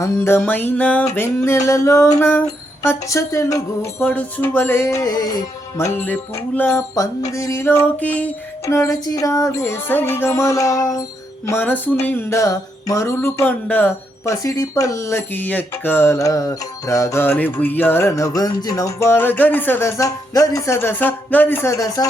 అందమైన వెన్నెలలోన అచ్చ తెలుగు పడుచువలే మల్లె పూల పందిరిలోకి నడచిరావే సరిగమలా మనసు నిండా మరులు పండ పసిడి పల్లకి ఎక్కాల రాగాలి ఉయ్యాల నవ్వంచి నవ్వాల గరిసదస గరిసదస గరిసదస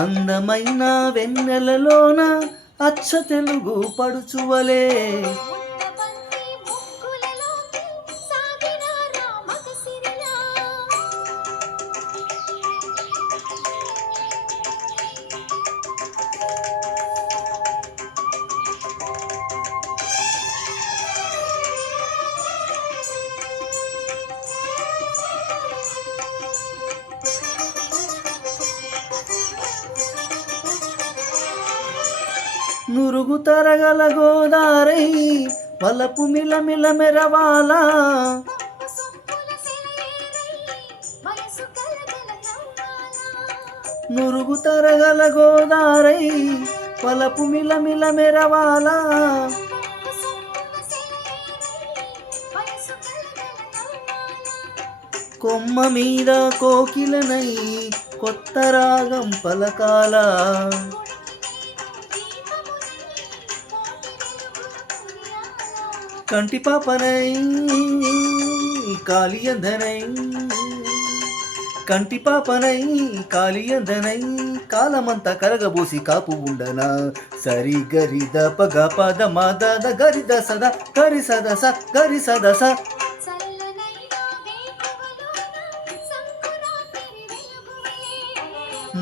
అందమైన వెన్నెలలోన అచ్చ తెలుగు పడుచువలే నురుగు తరగల గోదారై వలపు మిలమిల మెరవాలా నురుగు తరగల గోదారై వలపు మిలమిల మెరవాలా కొమ్మ మీద కోకిలనై కొత్త రాగం పలకాల కంటి పాపనై కాళియందనై కంటి పాపనై కాళియందనై కాలమంతా కరగబోసి కాపు ఉండనా సరి గరి ద పగ పద మద ద గరి ద సద గరి సద స గరి సద స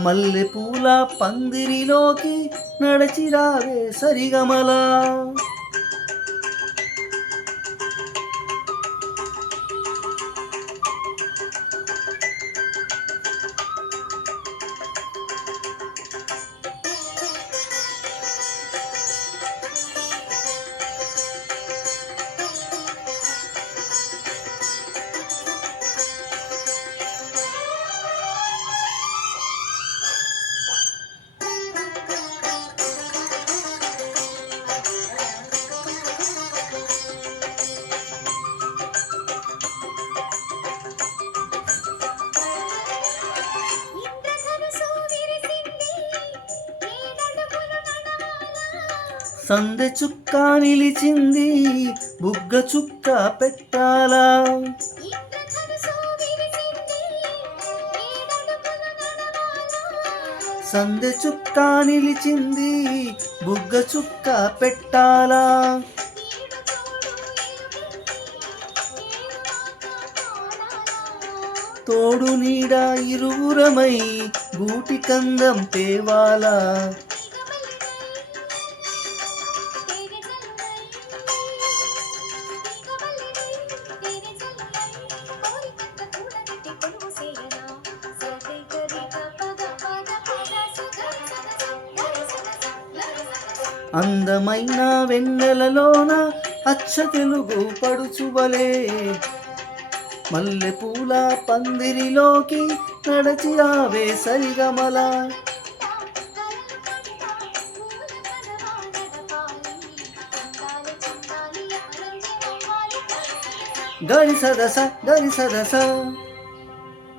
మల్లె పూల పందిరిలోకి నడచిరావే సరిగమలా సందె చుక్క నిలిచింది బుగ్గ చుక్క పెట్టాలా సందె చుక్క నిలిచింది బుగ్గ చుక్క పెట్టాలా తోడు నీడ ఇరువురమై గూటి కందం తేవాలా అందమైన వెన్నెలలోన అచ్చ తెలుగు పడుచువలే మల్లె పూల పందిరిలోకి నడచిరావే సరిగమల గరి సదస గరి సదస